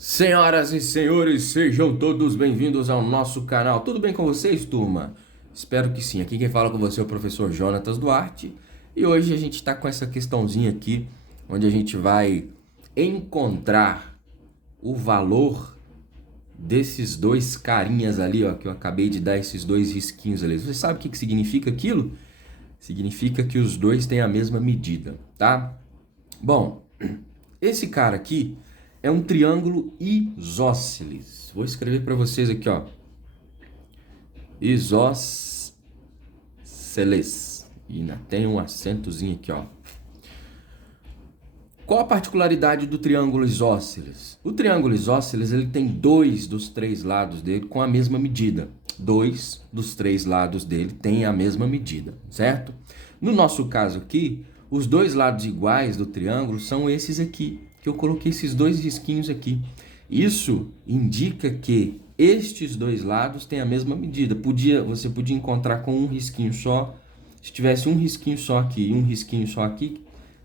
Senhoras e senhores, sejam todos bem-vindos ao nosso canal. Tudo bem com vocês, turma? Espero que sim. Aqui quem fala com você é o professor Jonatas Duarte. E hoje a gente está com essa questãozinha aqui, onde a gente vai encontrar o valor desses dois carinhas ali, ó, que eu acabei de dar esses dois risquinhos ali. Você sabe o que significa aquilo? Significa que os dois têm a mesma medida, tá? Bom, esse cara aqui é um triângulo isósceles. Vou escrever para vocês aqui, ó. Isósceles. E ainda tem um acentozinho aqui, ó. Qual a particularidade do triângulo isósceles? O triângulo isósceles, ele tem dois dos três lados dele com a mesma medida. Dois dos três lados dele têm a mesma medida, certo? No nosso caso aqui, os dois lados iguais do triângulo são esses aqui, que eu coloquei esses dois risquinhos aqui. Isso indica que estes dois lados têm a mesma medida. Você podia encontrar com um risquinho só. Se tivesse um risquinho só aqui e um risquinho só aqui,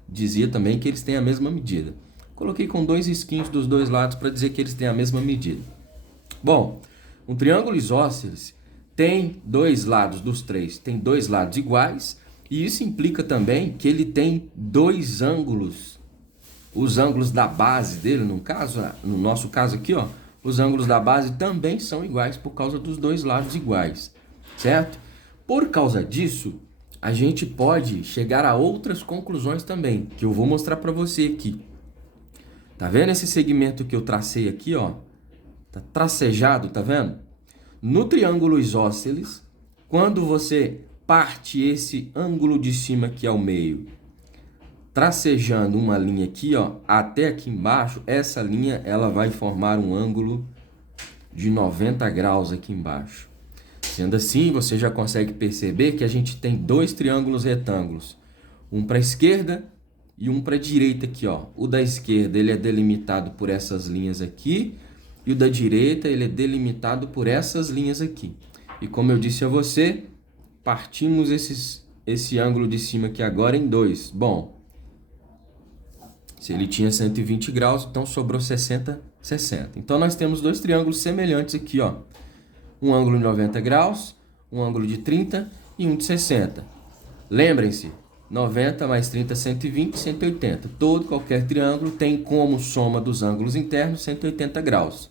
dizia também que eles têm a mesma medida. Coloquei com dois risquinhos dos dois lados para dizer que eles têm a mesma medida. Bom, um triângulo isósceles tem dois lados dos três, tem dois lados iguais, e isso implica também que ele tem dois ângulos. Os ângulos da base dele, no nosso caso aqui, ó, os ângulos da base também são iguais por causa dos dois lados iguais, certo? Por causa disso, a gente pode chegar a outras conclusões também, que eu vou mostrar para você aqui. Tá vendo esse segmento que eu tracei aqui, ó? Tá tracejado, tá vendo? No triângulo isósceles, quando você parte esse ângulo de cima aqui ao meio, tracejando uma linha aqui, ó, até aqui embaixo, essa linha ela vai formar um ângulo de 90 graus aqui embaixo. Sendo assim, você já consegue perceber que a gente tem dois triângulos retângulos, um para a esquerda e um para a direita aqui, ó. O da esquerda ele é delimitado por essas linhas aqui e o da direita ele é delimitado por essas linhas aqui. E como eu disse a você, partimos esse ângulo de cima aqui agora em dois. Bom, se ele tinha 120 graus, então sobrou 60. Então nós temos dois triângulos semelhantes aqui, ó. Um ângulo de 90 graus, um ângulo de 30 e um de 60. Lembrem-se, 90 mais 30, 120, 180. Qualquer triângulo tem como soma dos ângulos internos 180 graus.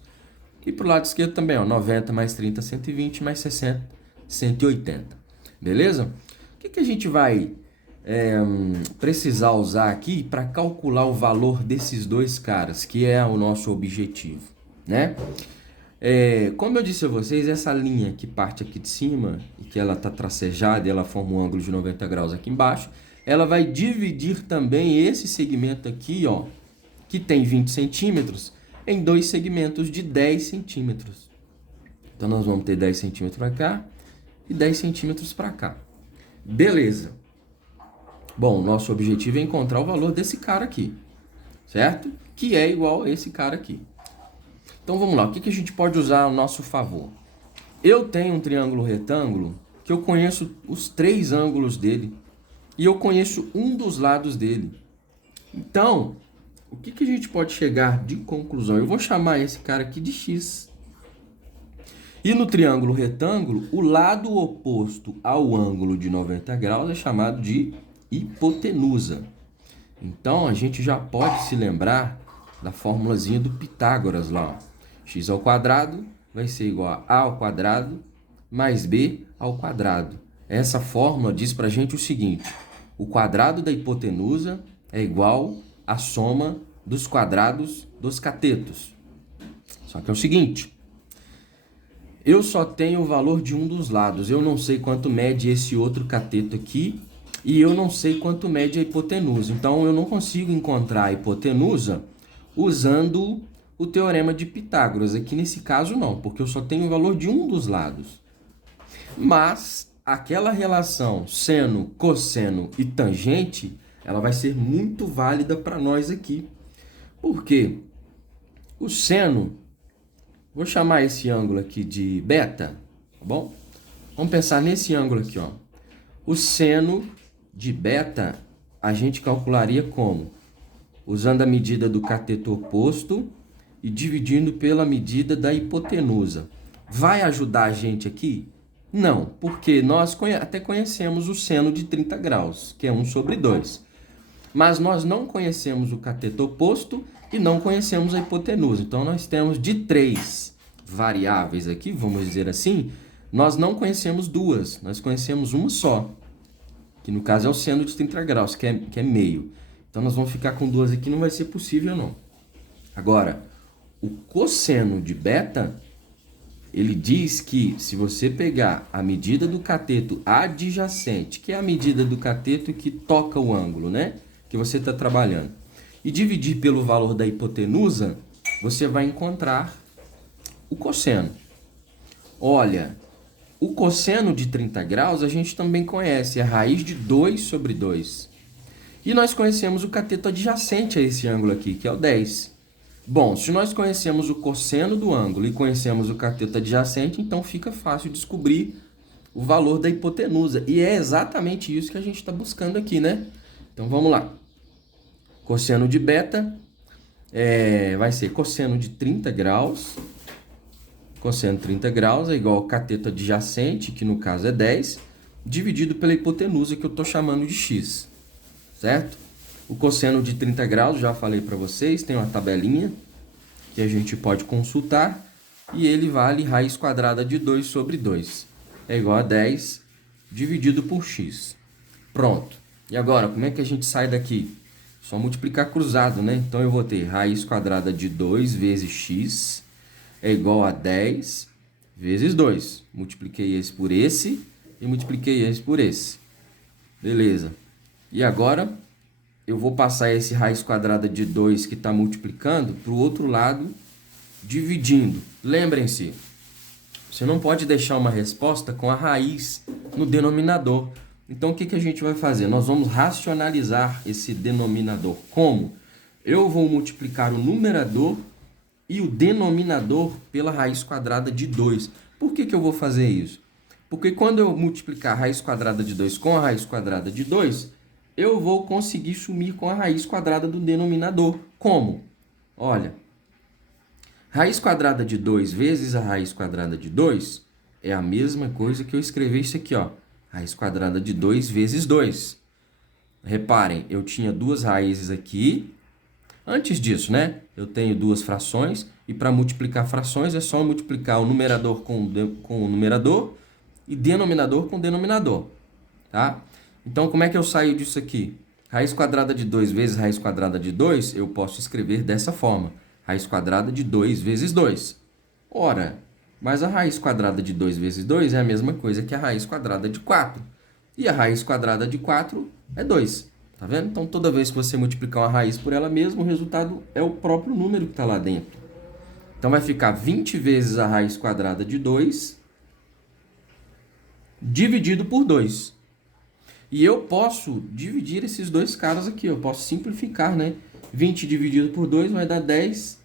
E para o lado esquerdo também, ó, 90 mais 30, 120 mais 60, 180. Beleza? O que a gente vai precisar usar aqui para calcular o valor desses dois caras, que é o nosso objetivo, né? Como eu disse a vocês, essa linha que parte aqui de cima e que ela está tracejada e ela forma um ângulo de 90 graus aqui embaixo, ela vai dividir também esse segmento aqui, ó, que tem 20 centímetros, em dois segmentos de 10 centímetros. Então nós vamos ter 10 centímetros para cá e 10 centímetros para cá. Beleza. Bom, nosso objetivo é encontrar o valor desse cara aqui, certo? Que é igual a esse cara aqui. Então vamos lá, o que a gente pode usar ao nosso favor? Eu tenho um triângulo retângulo que eu conheço os três ângulos dele e eu conheço um dos lados dele. Então, o que a gente pode chegar de conclusão? Eu vou chamar esse cara aqui de X. E no triângulo retângulo, o lado oposto ao ângulo de 90 graus é chamado de hipotenusa. Então, a gente já pode se lembrar da formulazinha do Pitágoras lá, ó. X ao quadrado vai ser igual a ao quadrado mais b ao quadrado. Essa fórmula diz pra gente o seguinte: o quadrado da hipotenusa é igual à soma dos quadrados dos catetos. Só que é o seguinte, eu só tenho o valor de um dos lados, eu não sei quanto mede esse outro cateto aqui e eu não sei quanto mede a hipotenusa. Então eu não consigo encontrar a hipotenusa usando o teorema de Pitágoras. Aqui nesse caso não, porque eu só tenho o valor de um dos lados. Mas aquela relação seno, cosseno e tangente, ela vai ser muito válida para nós aqui. Por quê? O seno, vou chamar esse ângulo aqui de beta, tá bom? Vamos pensar nesse ângulo aqui, ó. O seno de beta a gente calcularia como? Usando a medida do cateto oposto e dividindo pela medida da hipotenusa. Vai ajudar a gente aqui? Não, porque nós até conhecemos o seno de 30 graus, que é 1/2. Mas nós não conhecemos o cateto oposto e não conhecemos a hipotenusa. Então, nós temos de 3 variáveis aqui, vamos dizer assim, nós não conhecemos duas, nós conhecemos uma só, que no caso é o seno de 30 graus, que é meio. Então, nós vamos ficar com duas aqui, não vai ser possível, não. Agora, o cosseno de beta, ele diz que se você pegar a medida do cateto adjacente, que é a medida do cateto que toca o ângulo, né? Que você está trabalhando, e dividir pelo valor da hipotenusa, você vai encontrar o cosseno. Olha, o cosseno de 30 graus a gente também conhece, é a raiz de 2/2. E nós conhecemos o cateto adjacente a esse ângulo aqui, que é o 10. Bom, se nós conhecemos o cosseno do ângulo e conhecemos o cateto adjacente, então fica fácil descobrir o valor da hipotenusa. E é exatamente isso que a gente está buscando aqui, né? Então vamos lá. Cosseno de beta vai ser cosseno de 30 graus. Cosseno de 30 graus é igual ao cateto adjacente, que no caso é 10, dividido pela hipotenusa, que eu estou chamando de x. Certo? O cosseno de 30 graus, já falei para vocês, tem uma tabelinha que a gente pode consultar. E ele vale raiz quadrada de 2/2. É igual a 10 dividido por x. Pronto. E agora, como é que a gente sai daqui? Só multiplicar cruzado, né? Então, eu vou ter raiz quadrada de 2 vezes x é igual a 10 vezes 2. Multipliquei esse por esse e multipliquei esse por esse. Beleza. E agora, eu vou passar esse raiz quadrada de 2 que está multiplicando para o outro lado, dividindo. Lembrem-se, você não pode deixar uma resposta com a raiz no denominador. Então, o que a gente vai fazer? Nós vamos racionalizar esse denominador. Como? Eu vou multiplicar o numerador e o denominador pela raiz quadrada de 2. Por que eu vou fazer isso? Porque quando eu multiplicar a raiz quadrada de 2 com a raiz quadrada de 2, eu vou conseguir sumir com a raiz quadrada do denominador. Como? Olha, raiz quadrada de 2 vezes a raiz quadrada de 2 é a mesma coisa que eu escrever isso aqui, ó. Raiz quadrada de 2 vezes 2. Reparem, eu tinha duas raízes aqui. Antes disso, né? Eu tenho duas frações. E para multiplicar frações é só multiplicar o numerador com o numerador e denominador com o denominador. Tá? Então, como é que eu saio disso aqui? Raiz quadrada de 2 vezes raiz quadrada de 2, eu posso escrever dessa forma. Raiz quadrada de 2 vezes 2. Ora, mas a raiz quadrada de 2 vezes 2 é a mesma coisa que a raiz quadrada de 4. E a raiz quadrada de 4 é 2. Tá vendo? Então, toda vez que você multiplicar uma raiz por ela mesma, o resultado é o próprio número que está lá dentro. Então, vai ficar 20 vezes a raiz quadrada de 2 dividido por 2. E eu posso dividir esses dois caras aqui. Eu posso simplificar, né? 20 dividido por 2 vai dar 10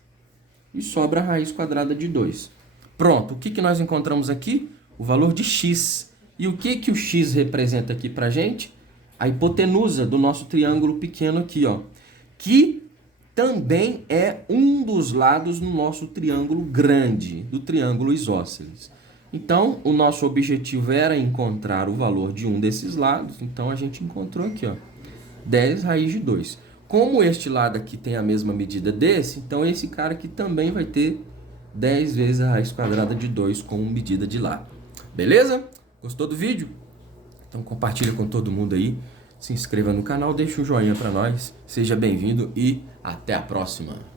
e sobra a raiz quadrada de 2. Pronto. O que nós encontramos aqui? O valor de x. E o que o x representa aqui para a gente? A hipotenusa do nosso triângulo pequeno aqui, ó, que também é um dos lados no nosso triângulo grande, do triângulo isósceles. Então, o nosso objetivo era encontrar o valor de um desses lados, então a gente encontrou aqui, ó, 10 raiz de 2. Como este lado aqui tem a mesma medida desse, então esse cara aqui também vai ter 10 vezes a raiz quadrada de 2 como medida de lá. Beleza? Gostou do vídeo? Então compartilha com todo mundo aí, se inscreva no canal, deixa um joinha para nós, seja bem-vindo e até a próxima!